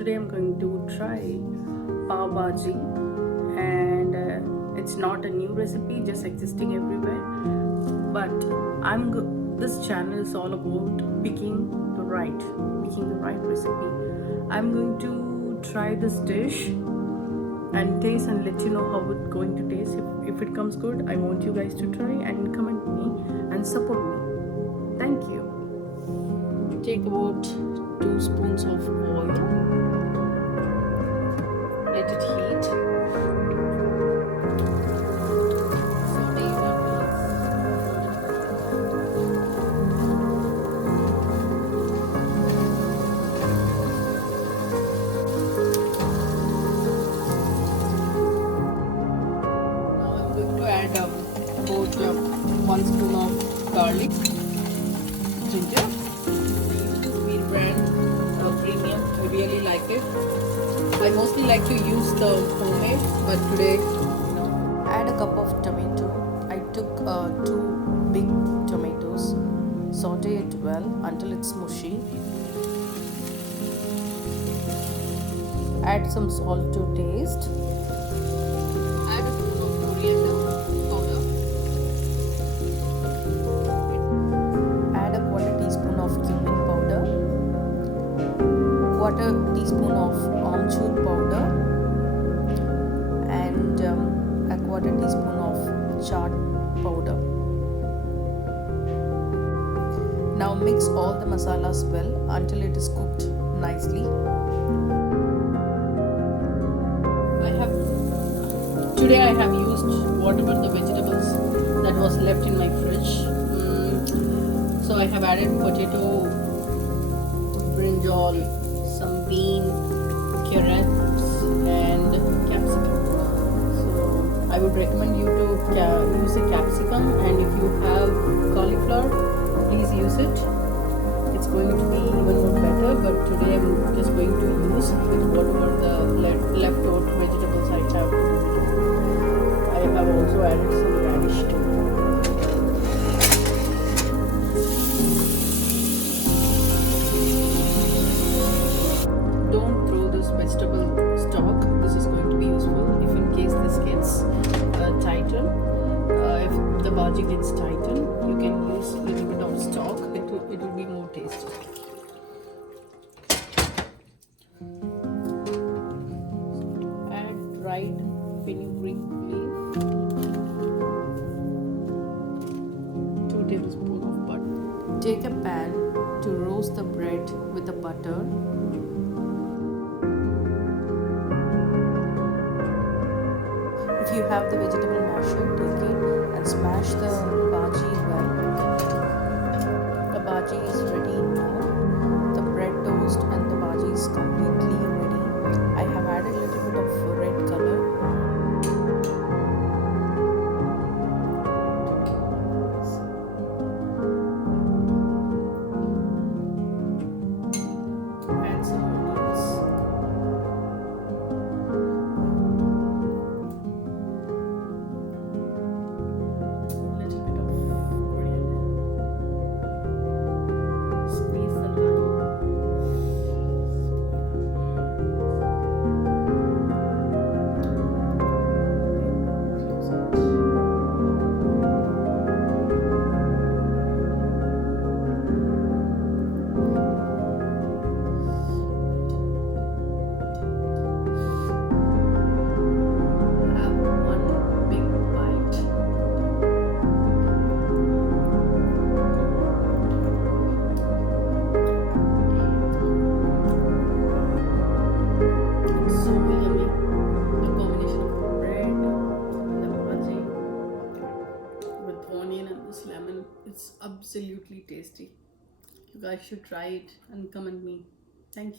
today I'm going to try pav bhaji, and it's not a new recipe, just existing everywhere. But this channel is all about picking the right recipe. I'm going to try this dish and taste and let you know how it's going to taste. If it comes good, I want you guys to try and comment me and support me. Thank you. Take about 2 spoons of oil, let it heat. Saute your Now I'm going to add about 1 spoon of garlic, ginger. Wheat brand premium. I really like it. I mostly like to use the homemade, but today, add a cup of tomato. I took 2 big tomatoes. Saute it well until it's mushy. Add some salt to taste. Add a spoon of coriander powder. Add a quarter teaspoon of cumin powder. Quarter teaspoon of amchur powder. And a quarter teaspoon of chaat powder. Now mix all the masalas well until it is cooked nicely. Today I have used whatever the vegetables that was left in my fridge. So I have added potato, brinjal, some bean, carrots and capsicum. So I would recommend you to use a capsicum, and if you have cauliflower, please use it. It's going to be even more better, but today I'm just going to use with whatever the leftover vegetables I have. I have also added some radish too. Don't throw this vegetable stock. This is going to be useful if in case this gets tighten. If the bhaji gets tighten, you can use a little bit of stock. It will be more tasty. Add dried fenugreek leaf. 2 tablespoons of butter. Take a pan to roast the bread with the butter. If you have the vegetable masher, take it and smash the bhaji well. The bhaji is ready now. The bread toast and the bhaji is completely ready. I have added a little bit of red color. Add some onions. Little bit of coriander. Squeeze the lime. Close it. Have one big bite. It's so yummy. The combination of the bread and the bhaji with onion and this lemon, it's absolutely tasty. You guys should try it and comment me. Thank you.